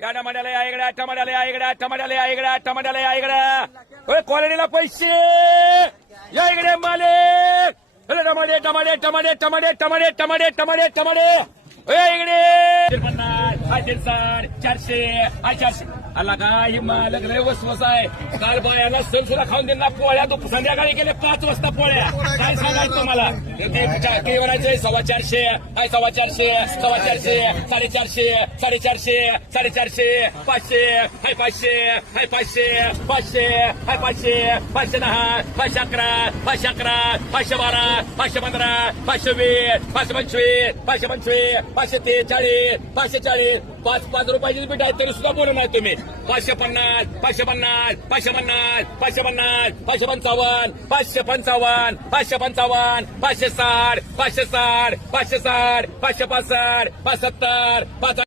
या टमाट्याला या इकडे टमाट्याला या इकडे टमाट्याला या इकडे टमाट्याला या इकडे क्वालिटीला पैसे या इकडे मालिक टमाटे टमाटे टमाटे टमाटे टमाटे टमाटे टमाटे टमाटे इकडे 50 400 400 आला काय ही मालक लय वसवस आहे. काल बायाला सण सुद्धा खाऊन देणार पोळ्या तो संध्याकाळी गेले 5 वाजता पोळ्या. काय सांगायचं तुम्हाला ते म्हणायचंय 450 काय 450 450 450 450 450 500 हाय 500 हाय 500 500 हाय 500 510 511 511 512 515 520 525 525 543 540 5 रुपयाची पीठ आहे तरी सुद्धा बोलू नाही तुम्ही. 550 550 550 550 555 555 555 560 560 560 565 570 5